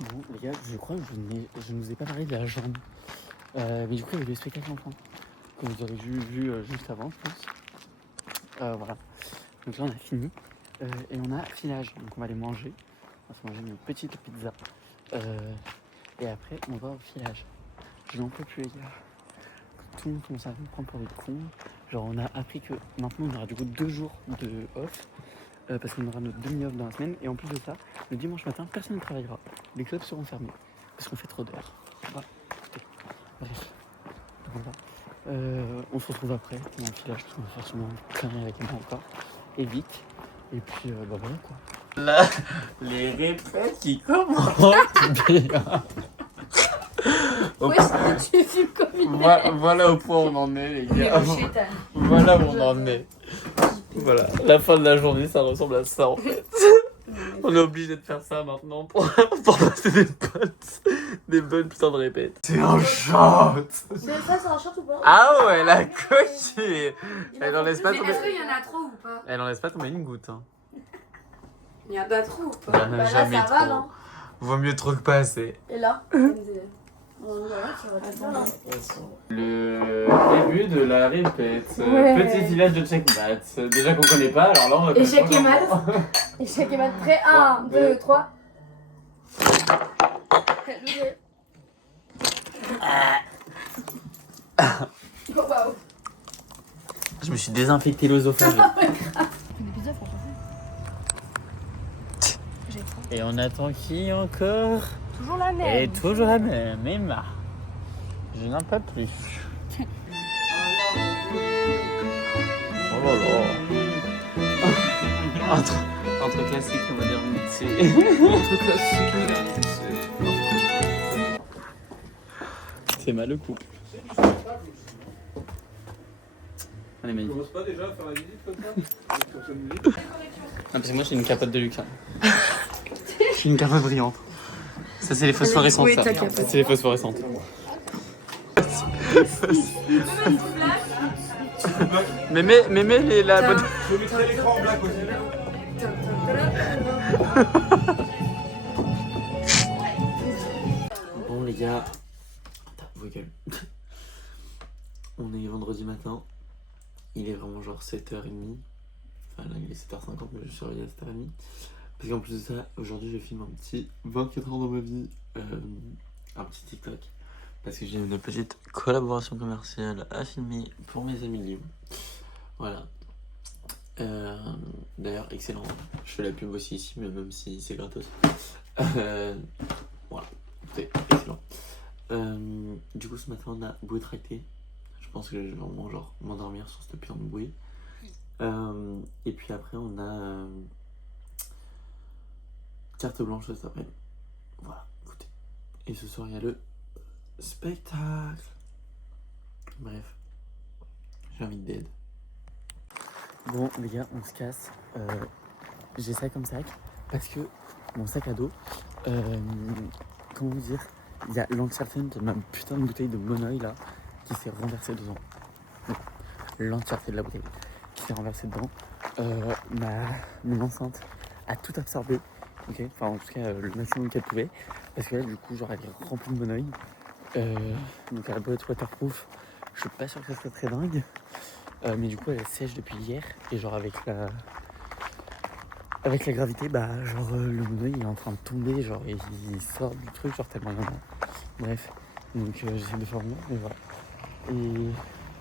Bon, les gars, je crois que je ne vous ai pas parlé de la jambe. Mais du coup, il y avait des spectacles enfants que vous aurez vu juste avant, je pense. Voilà. Donc là, on a fini. Et on a filage. Donc on va aller manger. On va se manger une petite pizza. Et après, on va au filage. Je n'en peux plus, les gars. Tout le monde commence à me prendre pour des cons. Genre, on a appris que maintenant, on aura du coup 2 jours de off. Parce qu'on aura notre demi-off dans la semaine. Et en plus de ça, le dimanche matin, personne ne travaillera. Les clubs seront fermés. Parce qu'on fait trop d'heures. Voilà. Bref. Voilà. On se retrouve après dans le filage. Parce qu'on va faire sûrement conneries avec moi encore. Et vite. Et puis, bah voilà quoi. Là, les répètes qui commencent bien. Oui, tu filmes comme une Voilà au point où on en est, les gars. Voilà où on en est. Voilà, la fin de la journée, ça ressemble à ça en fait. On est obligé de faire ça maintenant pour passer des bonnes putains de répètes. C'est un shot. C'est ça, c'est un shot ou pas? Ah ouais, la coquille. Elle n'en laisse pas tomber. Est-ce qu'il y en a trop ou pas? Elle n'en laisse pas tomber une goutte. Hein. Il y en a trop ou Il pas? y en a jamais là, ça trop. va, non? Vaut mieux trop que pas assez. Et là? Le début de la répète. Ouais. Petit village de checkmat. Déjà qu'on connaît pas, alors là on va Échec connaître et mat. Échec et mat. Prêt? 1, 2, 3. Oh waouh. Je me suis désinfecté l'œsophage. Et on attend qui encore? Toujours la même. Et toujours la même, Emma. Je n'en peux plus. Oh là là. Entre classique et modernité. Entre classique et modernité. C'est mal le couple. Allez, magnifique. commence pas déjà à faire la visite comme ça? Ah, parce que moi j'ai une capote de Lucas. J'ai une capote brillante. Ça c'est les phosphorescentes. Oui, ça. ta capote. C'est les phosphorescentes. mais la bonne. Je mettrai l'écran en black aussi. Bon les gars, vos gueules. On est vendredi matin. Il est vraiment genre 7h30. Enfin là il est 7h50 mais je suis réveillé à 7h30. Parce qu'en plus de ça, aujourd'hui je filme un petit 24 heures dans ma vie. Un petit TikTok. Parce que j'ai une petite collaboration commerciale à filmer pour mes amis de Lyon. Voilà. D'ailleurs excellent. Je fais la pub aussi ici mais même si c'est gratos. Voilà. C'est excellent. Du coup ce matin on a bruit tracté. Je pense que je vais vraiment genre m'endormir sur cette putain de bruit. Et puis après on a Carte blanche, ça s'appelle. Voilà, écoutez. Et ce soir, il y a le spectacle. Bref, j'ai envie d'aide. Bon, les gars, on se casse. J'ai ça comme sac parce que mon sac à dos, comment vous dire, il y a l'entièreté de ma putain de bouteille de Monoï là qui s'est renversée dedans. L'entièreté de la bouteille qui s'est renversée dedans. Mon enceinte a tout absorbé. Ok, enfin en tout cas le maximum qu'elle pouvait. Parce que là du coup genre elle est remplie de Monoï. Donc elle doit être waterproof. Je suis pas sûr que ça soit très dingue. Mais du coup elle est sèche depuis hier. Et genre avec la gravité, bah genre le Monoï il est en train de tomber. Genre et il sort du truc genre tellement il y en a. Bref. Donc j'essaie de faire mon mais voilà. Et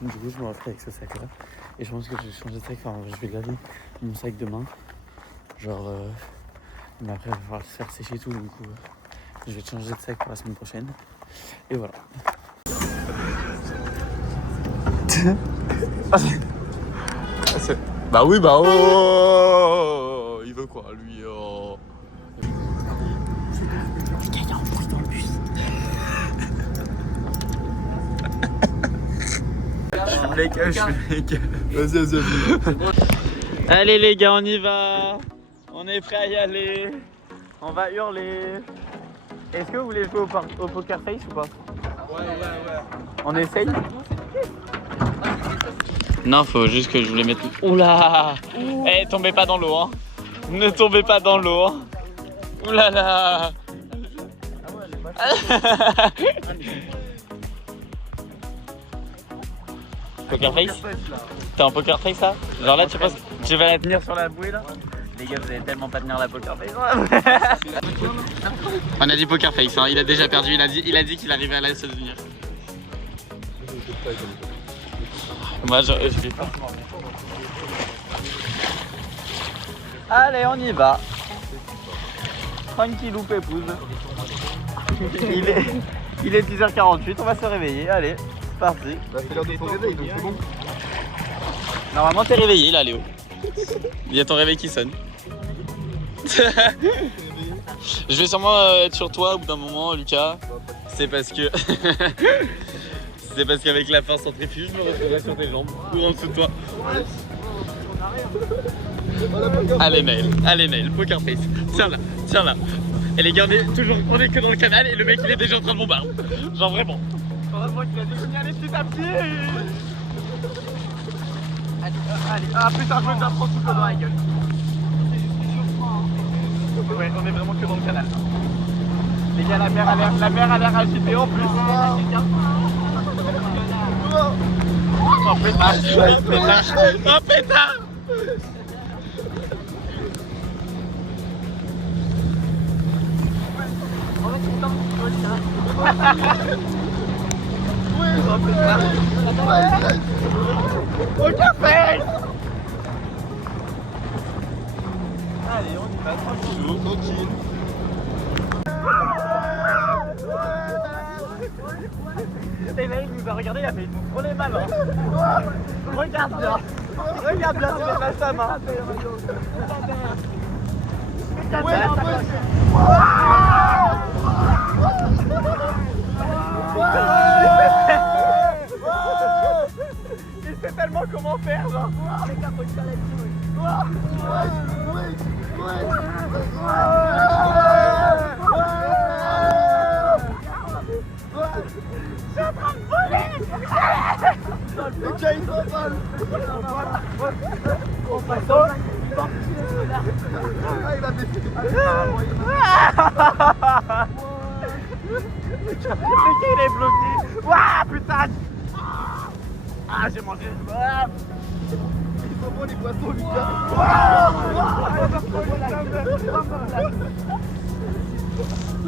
du coup je me refais avec ce sac là. Et je pense que je vais changer de sac. Enfin je vais laver mon sac demain. Genre mais après il va falloir le faire sécher et tout. Du coup je vais changer de sac pour la semaine prochaine. Et voilà. Bah oui, bah oh, il veut quoi lui oh. Les gars, il y a un bruit dans le bus. Vas-y. Allez les gars, on y va. On est prêts à y aller. On va hurler. Est-ce que vous voulez jouer au poker face ou pas? Ouais. On essaye? Non, faut juste que je voulais mettre... Oula! Eh, tombez pas dans l'eau, hein! Ne tombez pas dans l'eau, hein! Oulala! Poker face? T'es en poker face là? Genre là, tu penses que tu vas la tenir sur la bouée là? Les gars, vous allez tellement pas tenir la poker face. On a dit poker face, hein. Il a déjà perdu, il a dit qu'il arrivait à la se devenir. Moi je vais pas. Allez, on y va. Tranquillou pépouze. Il est 10h48, on va se réveiller. Allez, c'est parti. Bah, c'est l'heure de ton réveil, donc c'est bon. Normalement t'es réveillé là, Léo. Il y a ton réveil qui sonne. Je vais sûrement être sur toi au bout d'un moment, Lucas. C'est parce que... C'est parce qu'avec la force centrifuge, je me retrouverai sur tes jambes ou en dessous de toi. Allez Naël, poker face. Tiens là. Et les gars, on est que dans le canal et le mec il est déjà en train de bombarder. Genre vraiment. Heureusement qu'il a dit qu'on y allait petit à petit. Allez, ah putain, je me fais un trop tout dans la gueule. Ouais, on est vraiment que dans le canal. Les gars, la mer a l'air agitée en plus. Oh pétard! Oh pétard! Au café! Allez, on y va tranquille. Et là, il nous a regardé, il a fait on est malin. Regarde bien, c'est les sa main. Il sait tellement comment faire, genre. Je suis en train de voler. Ok, il s'envole. Ah, il a baissé. Le gars, il est bloqué. Ouah, putain. Ah, j'ai mangé. Ils sont bons les poissons, Lucas.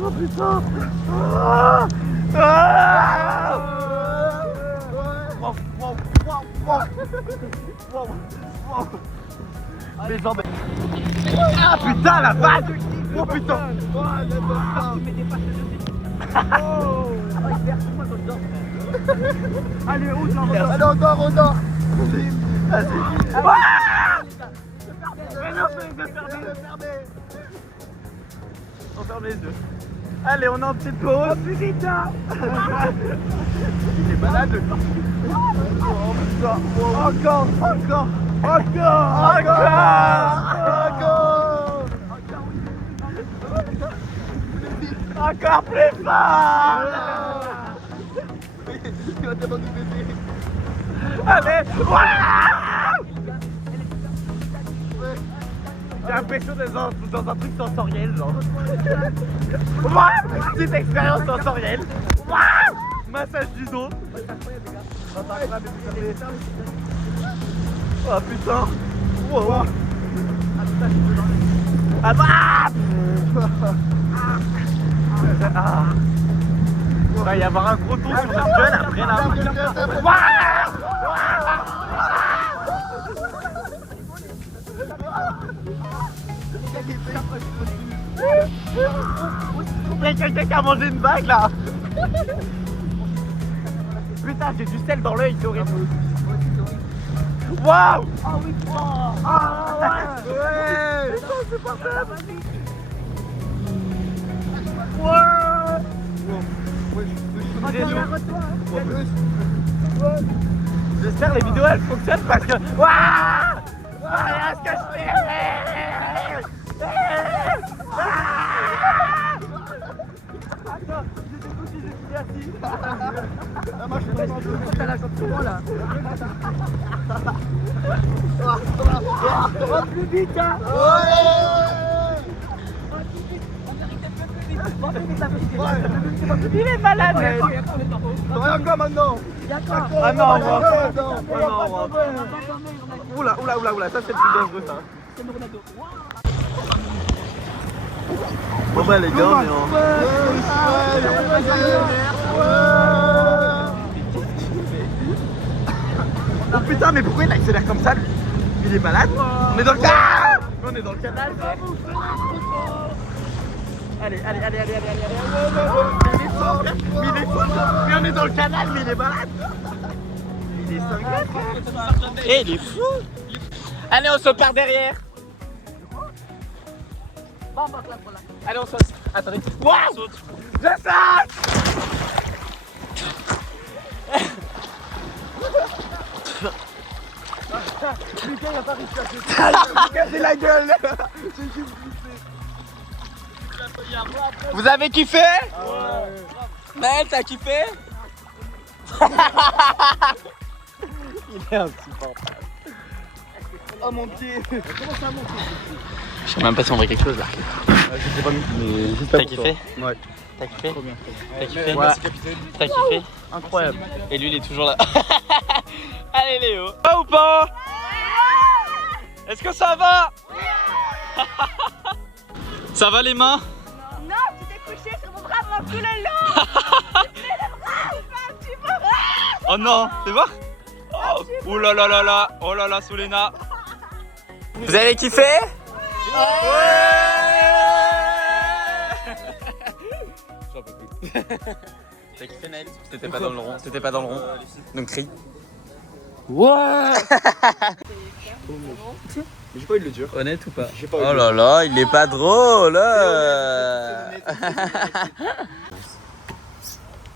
Oh putain. Les jambes. Ah putain la vache. Oh putain. Allez, on dort. Vas-y. Mais non, mais je fermé. On ferme les yeux. Allez, on est en petite pause. Oh putain. Il est malade le corps. Oh putain. Encore. Encore plus fort. Allez. J'ai l'impression d'être dans un truc sensoriel, genre. Petite expérience sensorielle. Massage du dos. Oh putain. Wow. Ah. Il va y avoir un gros tour sur la gueule après là. Il y a quelqu'un qui a mangé une bague là. Putain, j'ai du sel dans l'œil, c'est horrible. Waouh. Ah oui. Ah ouais. Putain, c'est parfait. J'espère que les vidéos elles fonctionnent parce que. Waouh. Regarde ce que je fais. Attends, j'ai assis. Moi je suis pas à la chambre là. Oh, plus vite hein. Il est malade. Rien quoi maintenant. Ah non, oula, ça c'est le plus dangereux ça. Bon bah les gars, on est en... Oh putain, mais pourquoi il accélère comme ça lui? Il est malade. On est dans le canal. On est dans le canal. Allez. Il est fort. Mais on est dans le canal, mais il est malade. Il est cinglé. Et il est fou. Allez, on saute par derrière. Allez, on saute. Attendez. Waouh. Saute. Je saute. Lucas, il a pas réussi à se casser la gueule. Vous avez kiffé? Ouais. Maël, t'as kiffé? Il est insupportable. Oh mon pied. Comment ça monte? Je sais même pas si on voit quelque chose là. Je sais pas, mais juste T'as kiffé? Ouais. T'as kiffé? Trop bien. T'as kiffé? Ouais. T'as kiffé? Incroyable. Et lui il est toujours là. Allez Léo. Va ou pas? Est-ce que ça va? Ça va les mains? Non, tu t'es couché sur mon bras pendant tout le long. Tu mets le bras ou pas un petit peu? Oh non, c'est voir? Oh, ouh là là là là. Oh là là, Solena. Vous avez kiffé? Ouais. T'as kiffé Naël? T'étais pas dans le rond. T'étais pas dans le rond. Donc crie. Ouais. J'ai pas eu de le dire. Honnête ou pas? Pas Oh là là, il est pas drôle.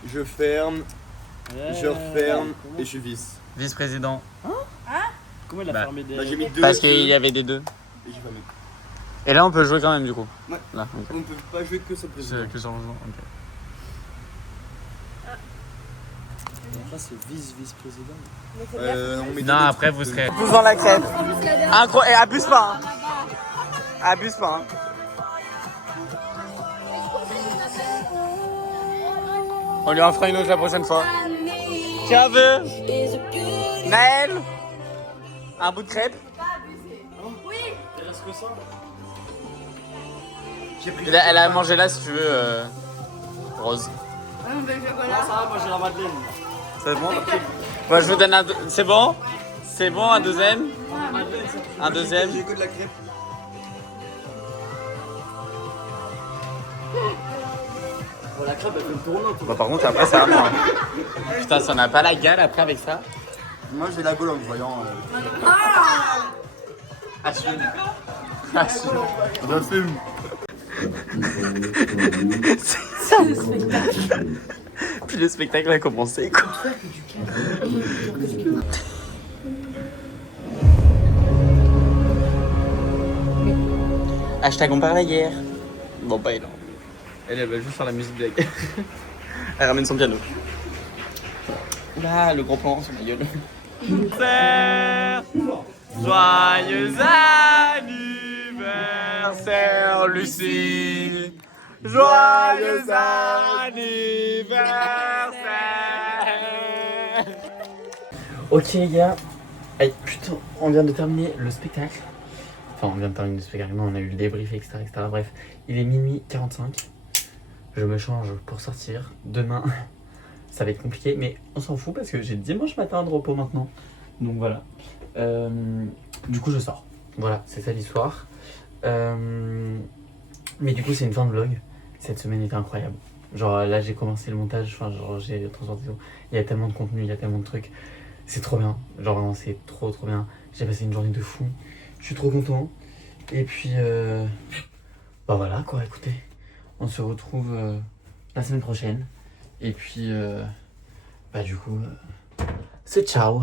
Je ferme, je referme et je visse. Vice-président. Comment il a fermé des... j'ai mis deux. Parce qu'il y avait des deux. Et j'ai fermé. Et là on peut jouer quand même du coup. Ouais. Là, ok. On ne peut pas jouer que sur le président. Que sur le jeu, ok. Ça c'est vice-président. Mais c'est Non, après vous serez tous dans la crête. Incroyable. Et abuse pas. Hein. Abuse pas. Hein. On lui en fera une autre la prochaine fois. Qui en veut? Naël? Un bout de crêpe? Oui. Il reste que ça. Elle a mangé là si tu veux. Rose. Un bel chocolat. Ça va, moi j'ai la madeleine. C'est bon? Moi je vous donne un. C'est bon? C'est bon, un deuxième? Un deuxième? J'ai que de la crêpe. Oh, la crêpe elle fait le tournant. Bah, par contre après ça va moins. Putain, si on n'a pas la gale après avec ça. Moi j'ai la gueule en me voyant. Assume. Assume. J'assume. C'est ça le spectacle. Puis le spectacle a commencé quoi. Hashtag on parlait hier. Bon pas énorme. Elle va juste faire la musique de la gueule. Elle ramène son piano. Là le gros plan sur ma gueule. Joyeux anniversaire Lucie. Joyeux anniversaire. Ok les gars. Aïe putain, on vient de terminer le spectacle. Enfin on vient de terminer le spectacle, non, on a eu le débrief etc. Bref, il est minuit 45. Je me change pour sortir. Demain ça va être compliqué mais on s'en fout parce que j'ai dimanche matin de repos maintenant. Donc voilà. Du coup je sors. Voilà, c'est ça l'histoire. Mais du coup c'est une fin de vlog. Cette semaine était incroyable. Genre là j'ai commencé le montage, enfin genre j'ai transporté tout. Il y a tellement de contenu, il y a tellement de trucs. C'est trop bien. Genre vraiment c'est trop bien. J'ai passé une journée de fou. Je suis trop content. Et puis bah voilà quoi, écoutez. On se retrouve la semaine prochaine. Et puis bah du coup c'est ciao.